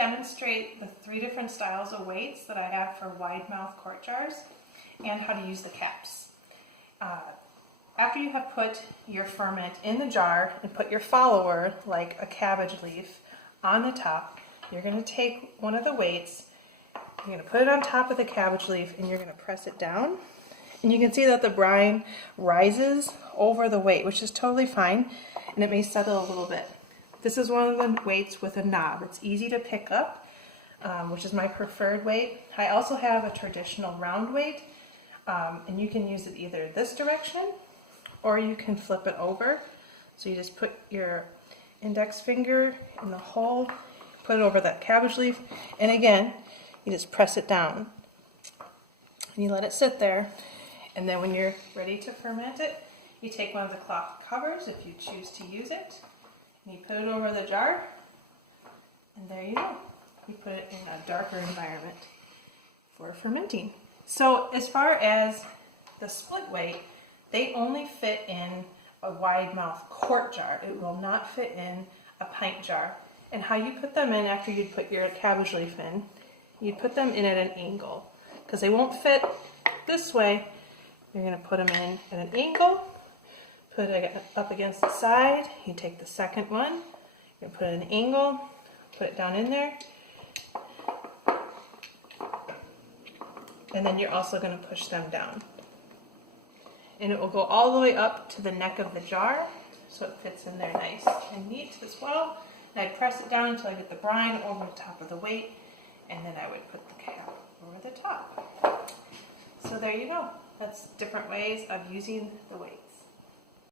demonstrate the 3 different styles of weights that I have for wide mouth quart jars and how to use the caps. After you have put your ferment in the jar and put your follower, like a cabbage leaf, on the top, you're going to take one of the weights, you're going to put it on top of the cabbage leaf, and you're going to press it down. And you can see that the brine rises over the weight, which is totally fine, and it may settle a little bit. This is one of the weights with a knob. It's easy to pick up, which is my preferred weight. I also have a traditional round weight, and you can use it either this direction or you can flip it over. So you just put your index finger in the hole, put it over that cabbage leaf, and again, you just press it down. And you let it sit there, and then when you're ready to ferment it, you take one of the cloth covers if you choose to use it, and you put it over the jar, and there you go. You put it in a darker environment for fermenting. So as far as the split weight, they only fit in a wide mouth quart jar. It will not fit in a pint jar. And how you put them in after you'd put your cabbage leaf in, you'd put them in at an angle, because they won't fit this way. You're going to put them in at an angle, put it up against the side. You take the second one, you're going to put it at an angle, put it down in there, and then you're also going to push them down. And it will go all the way up to the neck of the jar, so it fits in there nice and neat as well. And I'd press it down until I get the brine over the top of the weight, and then I would put the cap over the top. So there you go. That's different ways of using the weights.